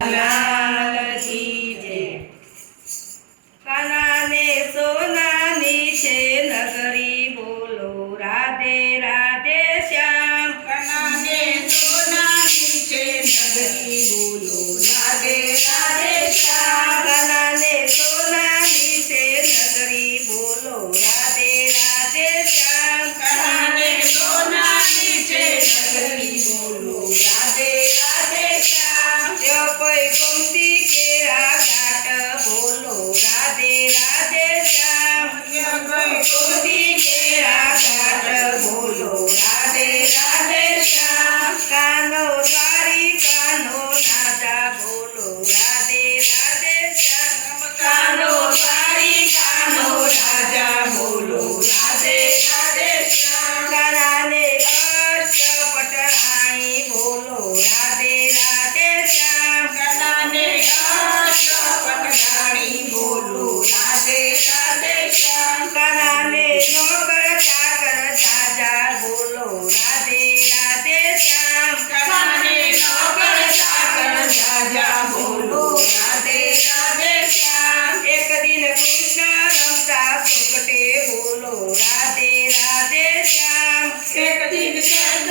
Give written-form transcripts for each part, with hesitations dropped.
લાલ કી જય। કાના ને સોનાની છે નગરી, બોલો રાધે રાધે શ્યામ। કાના ને સોનાની છે નગરી, બોલો રાધે રાધે શ્યામ। કાના ને સોનાની છે નગરી, બોલો રાધે રાધે શ્યામ। કાના ને સોનાની છે નગરી, બોલો રાધે રાધે શ્યામ। જો કોઈ ગમતી કેરા ઘાટ, બોલો રાધે રાધે શ્યામ। કોઈ ગોતી કેરા ઘાટ, બોલો રાધે રાધે શ્યામ। કાનો દ્વારિકાનો રાજા, બોલો રાધે રાધે શ્યામ। કાનો દ્વારિકાનો રાજા, બોલો રાધે રાધે શ્યામ। કાનાને અષ્ટપટરાણી, બોલો રાધે રાધે શ્યામ। કાનાને અષ્ટપટરાણી, બોલો રાધે રાધે શ્યામ। કાનાને નોકર ચાકર જાજા, બોલો રાધે રાધે શ્યામ। કાનાને નોકર ચાકર જાજા, બોલો રાધે રાધે શ્યામ। એક દિન કૃષ્ણ રમતા સુગટે, બોલો રાધે રાધે શ્યામ। એક દિન કૃષ્ણ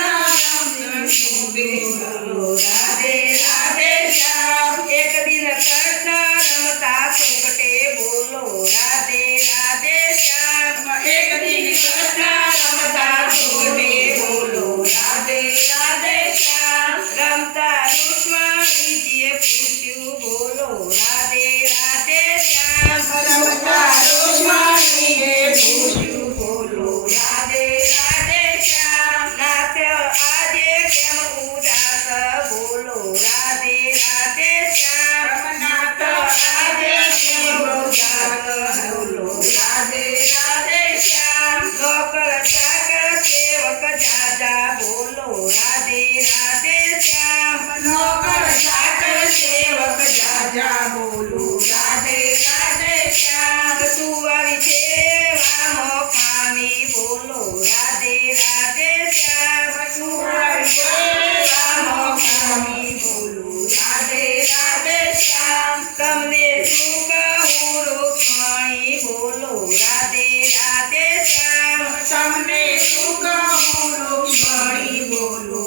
રમતે, બોલો રાધે રાધે શ્યામ। એક દિન કૃષ્ણ રમતા સુગટે, બોલો રાધે રાધે શ્યામ। એક દિન કૃષ્ણ રમતા સુગટે, બોલો રાધે રાધે શ્યામ। રમતા રૂક્ષ્મણીજીએ પૂછ્યું, બોલો રાધે રાધે શ્યામ। રમતા રૂક્ષ્મણીએ પૂછ્યું, બોલો રાધે રાધે શ્યામ। નાથ આજે કેમ ઉદાસ, બોલો રાધે રાધે શ્યામ। રમનાથ આજે કેમ ઉદાસ, બોલો રાધે રાધે શ્યામ। નોકર ચાકર સેવક જાજા, બોલો રાધે રાધે શ્યામ। નોકર ચાકર સેવક જાજા, બોલો રાધે રાધે શ્યામ। સુવારી સેવામાં ખામી, બોલો રાધે રાધે શ્યામ। સુવારી સેવામાં ખામી, બોલો રાધે રાધે શ્યામ। તમને શું કહું રૂક્ષ્મણી, બોલો રાધે રાધે શ્યામ। તમને શું કહું રૂક્ષ્મણી, બોલો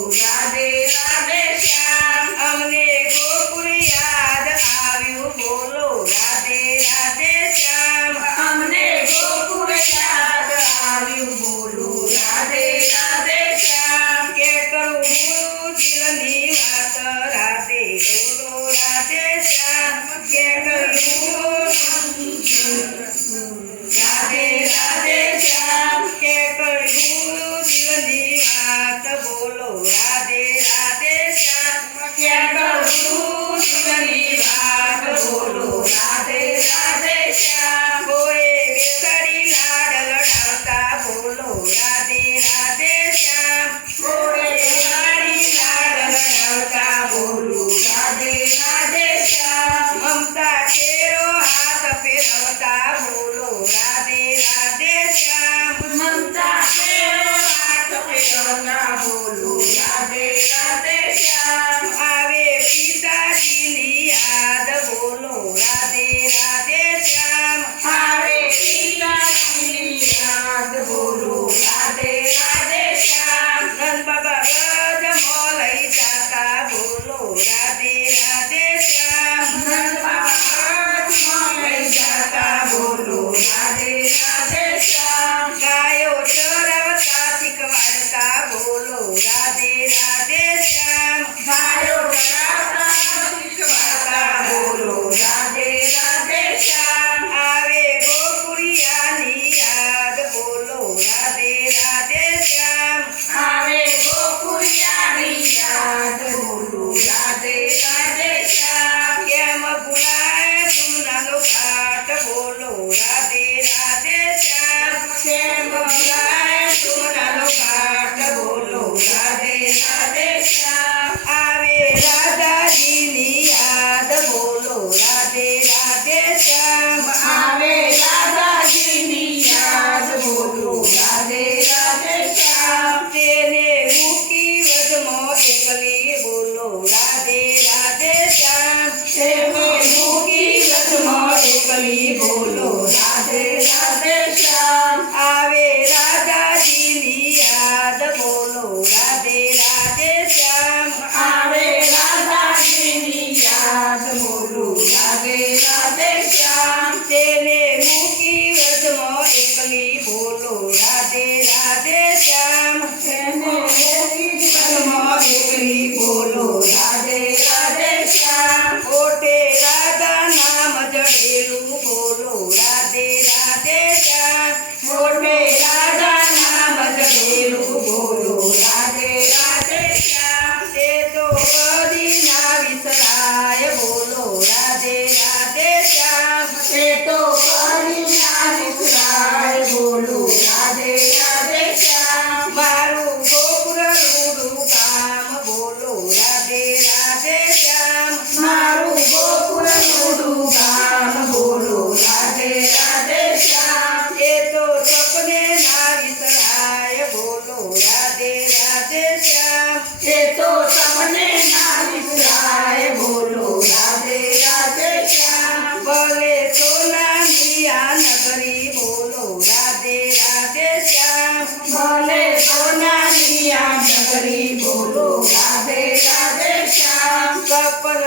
શ્યામ તેને મૂકી વ્રજમાં એકલી બોલો રાધે રાધે શ્યામ આવે રાધાજીની યાદ બોલો રાધે રાધે શ્યામ આવે રાધાજીની યાદ બોલો રાધે રાધે શ્યામ તેને મૂકી વ્રજમાં એકલી બોલો રાધે રાધે શ્યામ તેને મૂકી વ્રજમાં એકલી બોલો રાધે રાધે શ્યામ ઓઠે રાધા નામ જડેલું બોલો રાધે રાધે શ્યામ મોઢે રાધા નામ જપેલું બોલો રાધે રાધે શ્યામ તે તો કદી ના વિસરાય બોલો રાધે રાધે શ્યામ તે તો કરી ના વિસરાય બોલો રાધે રાધે શ્યામ મારું ગોપુર રૂડું કામ બોલો રાધે રાધે શ્યામ મારું ગોકુળ રૂડું ગામ બોલો રાધે રાધે શ્યામ એ તો સપને ના વિસરાય બોલો રાધે રાધે શ્યામ તે તો તમને ના વિસરાય બોલો રાધે રાધે શ્યામ ભલે સોનાની આ નગરી બોલો રાધે રાધે શ્યામ ભલે સોનાની આ નગરી બોલો રાધે રાધે શ્યામ કપલ